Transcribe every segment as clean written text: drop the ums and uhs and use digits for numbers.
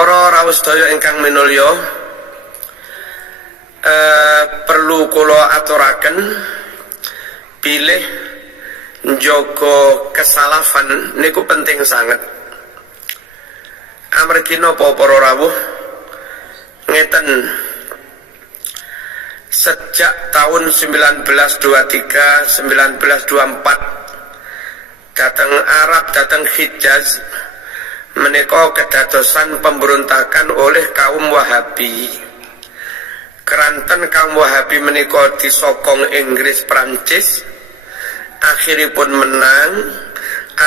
Para rawuh sedaya ingkang minulya, perlu kula aturaken bilih njaga kesalafan niku penting sanget. Amargi napa para rawuh? Ngeten, sejak tahun 1923, 1924 datang Arab, datang Hijaz, menika kedadosan pemberontakan oleh kaum Wahabi. Keranten kaum Wahabi menika disokong Inggris, Prancis, akhiripun menang.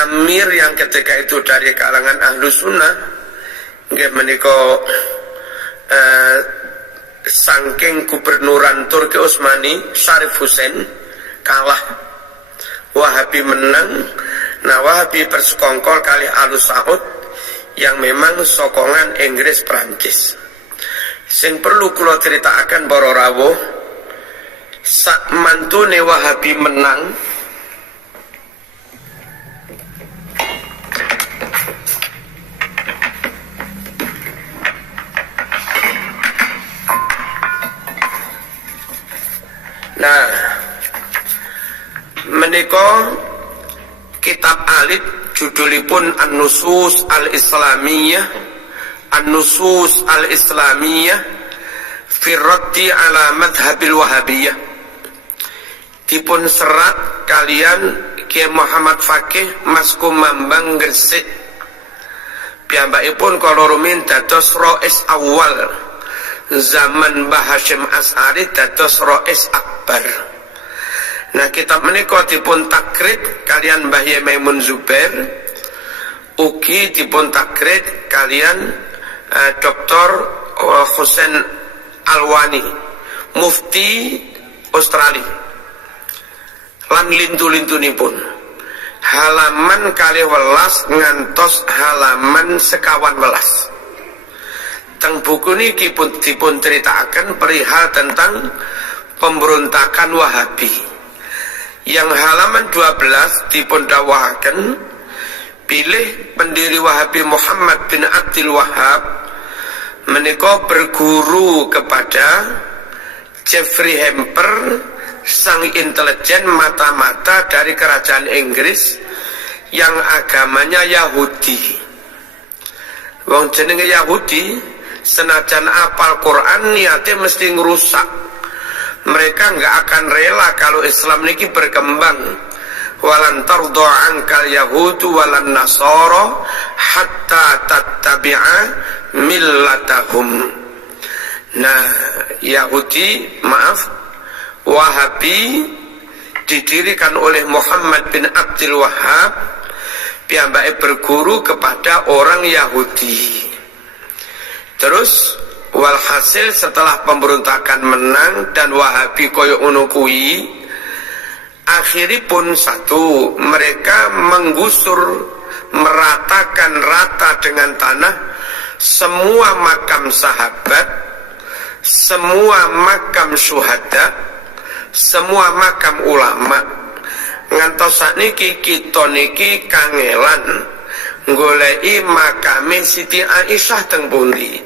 Amir yang ketika itu dari kalangan ahlu sunnah, nggih menika saking gubernuran Turki Utsmani Syarif Hussein kalah, Wahabi menang. Nah, Wahabi bersekongkol kali Al Saud yang memang sokongan Inggris, Prancis. Sing perlu kula critakaken para rawuh, sak mantune Wahabi menang, nah menika kitab alit judulipun An-Nusus Al-Islamiyah, An-Nusus Al-Islamiyah fi raddi ala madhabil Wahabiyah, dipun serat kalian Kiai Muhammad Fakih Mas Kumambang Gresik. Piyambakipun kala rumiyin dados rais awal zaman Mbah Hasyim As'ari, dados rais akbar. Nah, kitab menika dipun takrid kalian Mbah Yai Maimun Zubair, ugi dipun takrid kalian Dr. Hussein Alwani, mufti Australia. Lan lintu-lintunipun halaman 12 ngantos halaman 12. Teng buku niki pun dipun critakaken perihal tentang pemberontakan Wahabi. Yang halaman 12 dipun dawahaken pilih pendiri Wahabi Muhammad bin Abdul Wahhab menika berguru kepada Jeffrey Hamper, sang intelijen mata-mata dari kerajaan Inggris yang agamanya Yahudi. Wong jenenge Yahudi senajan apal Quran niate mesti ngerusak. Mereka nggak akan rela kalau Islam niki berkembang. Walan tardo ankal yahudu walan nasara hatta tattabi'a millatahum. Nah, Yahudi, Wahabi didirikan oleh Muhammad bin Abdul Wahhab, piyambake berguru kepada orang Yahudi. Terus walhasil setelah pemberontakan menang dan Wahabi koyo ngono kuwi, akhiripun satu, mereka menggusur, meratakan rata dengan tanah semua makam sahabat, semua makam syuhada, semua makam ulama. Ngantos sakniki kita niki kangelan goleki makame Siti Aisyah teng pundi,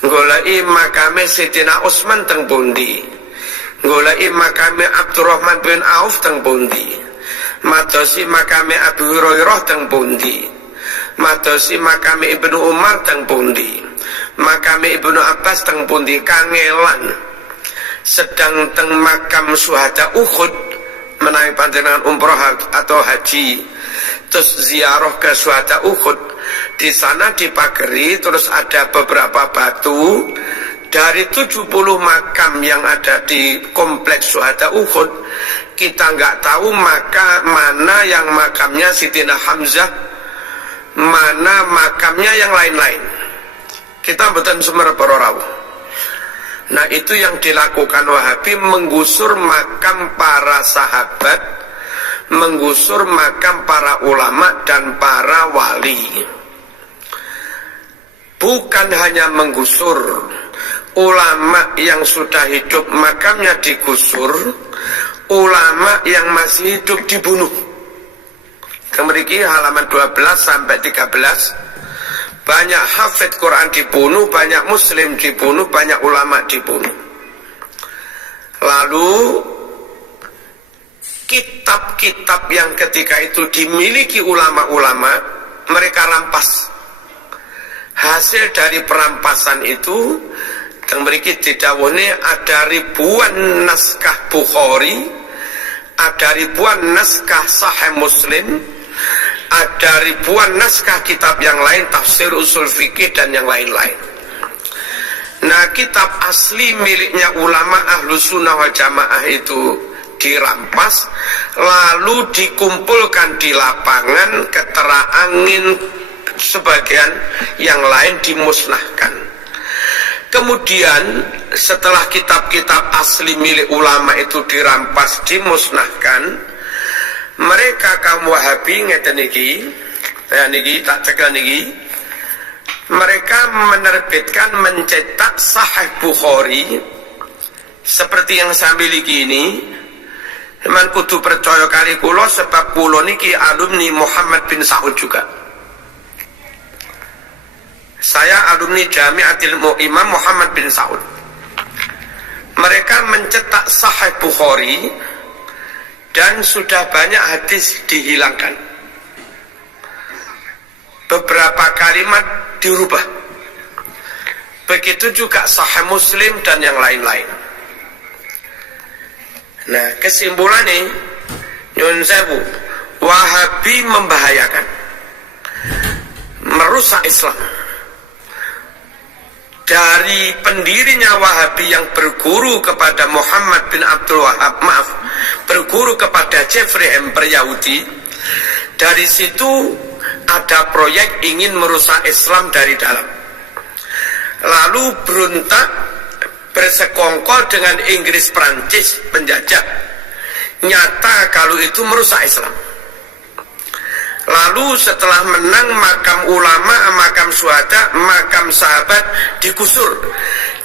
goleki makame Sidina Utsman teng pundi, goleki makame Abdurrahman bin Auf teng pundi, madosi makame Abu Hurairah teng pundi, madosi makame Ibnu Umar teng pundi, makame Ibnu Abbas teng pundi. Kangelan sedang teng makam syuhada Uhud menawi panjenengan umroh atau haji terus ziarah ke syuhada Uhud, di sana dipagari terus ada beberapa batu dari 70 makam yang ada di kompleks syuhada Uhud. Kita nggak tahu mana yang makamnya Sidina Hamzah, mana makamnya yang lain-lain. Kita mboten sumer para rawuh. Nah, itu yang dilakukan Wahabi, menggusur makam para sahabat, menggusur makam para ulama dan para wali. Bukan hanya menggusur, ulama yang sudah hidup makamnya digusur, ulama yang masih hidup dibunuh. Kemeriki halaman 12 sampai 13 banyak hafid Quran dibunuh, banyak muslim dibunuh, banyak ulama dibunuh. Lalu kitab-kitab yang ketika itu dimiliki ulama-ulama, mereka rampas. Hasil dari perampasan itu yang berikut didawuhne ada ribuan naskah Bukhari, ada ribuan naskah Sahih Muslim, ada ribuan naskah kitab yang lain, tafsir, usul fikih dan yang lain-lain. Nah, kitab asli miliknya ulama Ahlus Sunnah wal Jamaah itu dirampas, lalu dikumpulkan di lapangan, keterangin sebagian yang lain dimusnahkan. Kemudian setelah kitab-kitab asli milik ulama itu dirampas, dimusnahkan, mereka kaum Wahabi ngeten iki, niki tak cekel niki, mereka menerbitkan, mencetak Sahih Bukhari seperti yang saya miliki ini. Teman kudu percaya kali kula, sebab kula niki alumni Muhammad bin Saud juga. Saya alumni Jami'atil Imam Muhammad bin Saud. Mereka mencetak Sahih Bukhari dan sudah banyak hadis dihilangkan. Beberapa kalimat dirubah. Begitu juga Sahih Muslim dan yang lain-lain. Nah, kesimpulannya, nyun sewu, Wahabi membahayakan, merusak Islam. Dari pendirinya Wahabi yang berguru kepada Muhammad bin Abdul Wahab, berguru kepada Jeffrey Emper Yahudi, dari situ ada proyek ingin merusak Islam dari dalam. Lalu berontak, bersekongkol dengan Inggris Prancis penjajah. Nyata kalau itu merusak Islam. Lalu setelah menang, makam ulama, makam syuhada, makam sahabat digusur.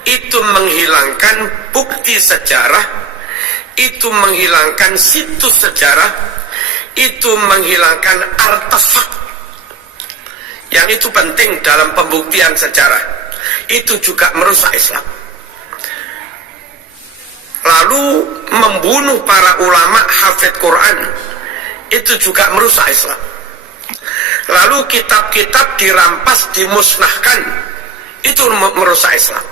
Itu menghilangkan bukti sejarah, itu menghilangkan situs sejarah, itu menghilangkan artefak yang itu penting dalam pembuktian sejarah. Itu juga merusak Islam. Lalu membunuh para ulama hafid Quran, itu juga merusak Islam. Lalu kitab-kitab dirampas, dimusnahkan, itu merusak Islam.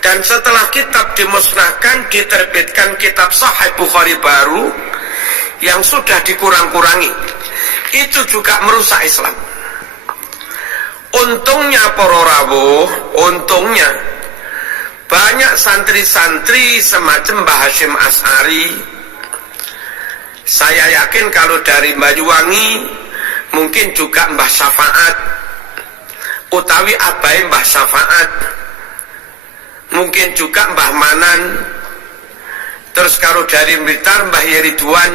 Dan setelah kitab dimusnahkan, diterbitkan kitab Sahih Bukhari baru yang sudah dikurang-kurangi, itu juga merusak Islam. Untungnya para rawuh, untungnya banyak santri-santri semacam Mbah Hasyim Asy'ari. Saya yakin kalau dari Banyuwangi mungkin juga Mbah Syafaat, utawi abai Mbah Syafaat, mungkin juga Mbah Manan. Terus kalau dari Blitar Mbah Yeridwan,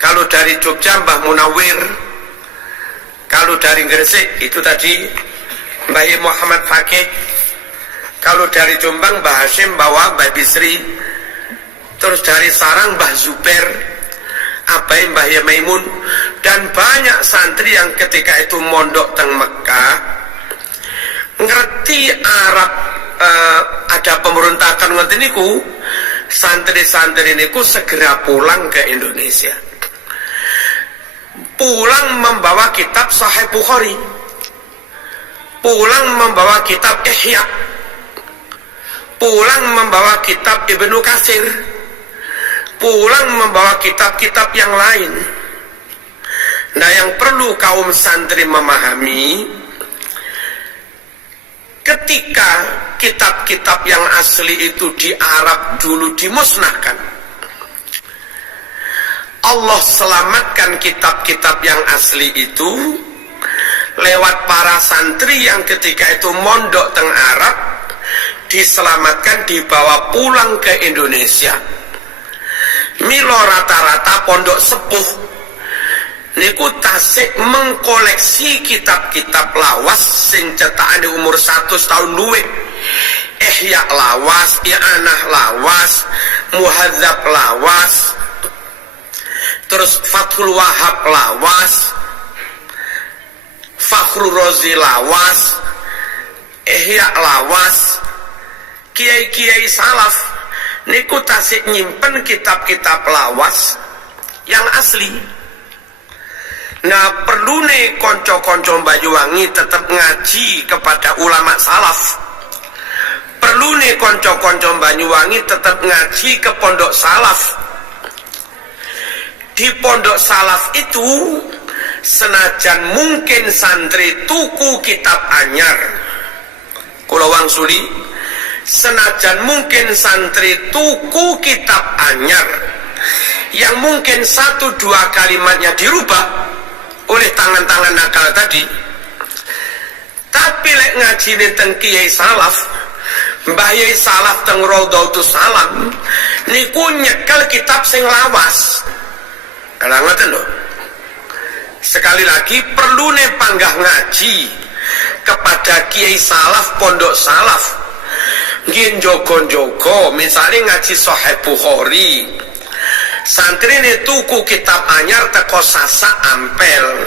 kalau dari Jogja Mbah Munawir, kalau dari Gresik itu tadi Mbah Muhammad Fakih, kalau dari Jombang Mbah Hasyim, Mbah Bisri, terus dari Sarang Mbah Zubair, abai Mbah Maimun, dan banyak santri yang ketika itu mondok teng Mekah, ngerti Arab, ada pemberontakan ngoten niku, santri-santri niku segera pulang ke Indonesia. Pulang membawa kitab Sahih Bukhari, pulang membawa kitab Ihya, pulang membawa kitab Ibnu Katsir, pulang membawa kitab-kitab yang lain. Nah, yang perlu kaum santri memahami, ketika kitab-kitab yang asli itu di Arab dulu dimusnahkan, Allah selamatkan kitab-kitab yang asli itu lewat para santri yang ketika itu mondok teng Arab, diselamatkan, dibawa pulang ke Indonesia. Milo rata-rata pondok sepuh niku tasik mengkoleksi kitab-kitab lawas sing cetakan di umur 100 tahun luwih. Ihya lawas, I'anah lawas, Muhadzab lawas, terus Fathul Wahab lawas, Fakhrul Razi lawas, Ihya lawas, kiai-kiai salaf niku tasik nyimpen kitab-kitab lawas yang asli. Nah, perlu nih konco-konco Banyuwangi tetap ngaji kepada ulama salaf. Perlu nih konco-konco Banyuwangi tetap ngaji ke pondok salaf. Di pondok salaf itu senajan mungkin santri tuku kitab anyar, kula wangsuli, senajan mungkin santri tuku kitab anyar yang mungkin 1-2 kalimatnya dirubah oleh tangan-tangan nakal tadi, tapi lek ngaji teng kiai salaf, mbah yai salaf teng Raudhatus Salam niku nyekel kitab sing lawas. Kalau ngoten lho. Sekali lagi perlu nih panggah ngaji kepada kiai salaf, pondok salaf. Nggih jogo-jogo, misalnya ngaji Sahih Bukhari. Santri nih tuku kitab anyar teko Sasak Ampel.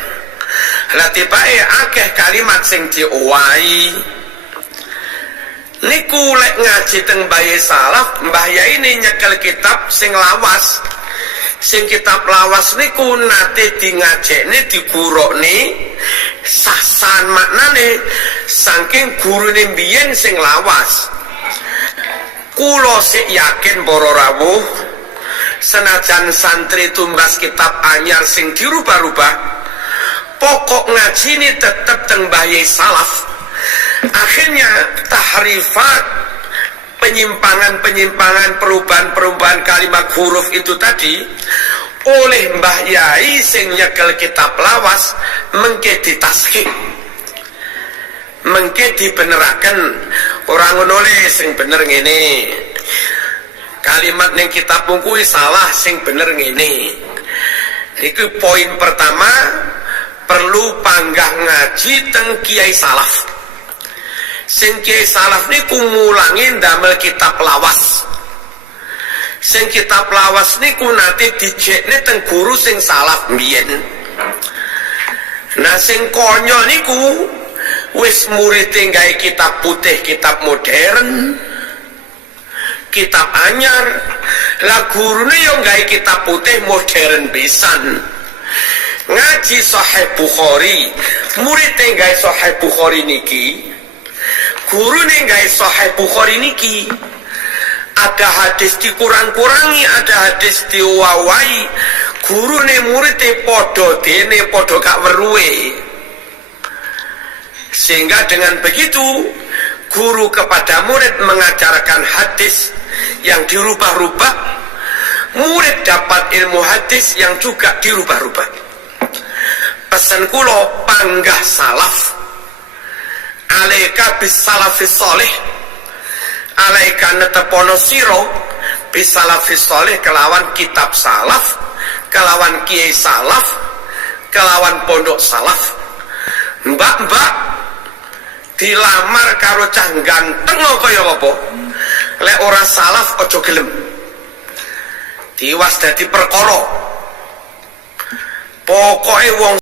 Lah tibake akeh kalimat sing diowahi. Niku lek ngaji teng bayi salaf, mbah yai ini nyekel kitab sing lawas. Sing kitab lawas niku nate di ngajekne digurukne sasan maknane saking gurune mbiyen sing lawas. Kula sik yakin para rawuh senajan santri tumbas kitab anyar sing dirubah-rubah, pokok ngaji ini tetep teng bayi salaf. Akhirnya tahrifat, penyimpangan-penyimpangan, perubahan-perubahan kalimat huruf itu tadi oleh Mbah Yai sing nyekel kitab lawas mengke ditashih, mengke dibeneraken. Orang nulis sing bener ngene, kalimat ning kitab kuwi salah sing bener ngene. Itu poin pertama, perlu panggah ngaji teng kiai salaf. Sing kiai salaf niku mulangi ndamel kitab lawas. Sing kitab lawas niku nate dijekne teng guru sing salaf mbiyen. Nah sing konyol niku wis murid gawe kitab putih, kitab modern, kitab anyar. Lah gurune yo gawe kitab putih modern pisan. Ngaji Sahih Bukhari, murid gawe Sahih Bukhari niki, guru nih guys Sahih Bukhari niki ada hadis dikurang-kurangi, ada hadis diwawai, guru nih murid podo dene podo gak weruhe. Sehingga dengan begitu guru kepada murid mengajarkan hadis yang dirubah-rubah, murid dapat ilmu hadis yang juga dirubah-rubah. Pesan kulo panggah salaf, alaika bis salafis soleh, alaika netepono siro bis salafis soleh, kelawan kitab salaf, kelawan kiai salaf, kelawan pondok salaf. Mbak-mbak dilamar karo cah ganteng kaya apa, lek ora salaf ojo gelem, diwas dadi perkara. Pokoke wong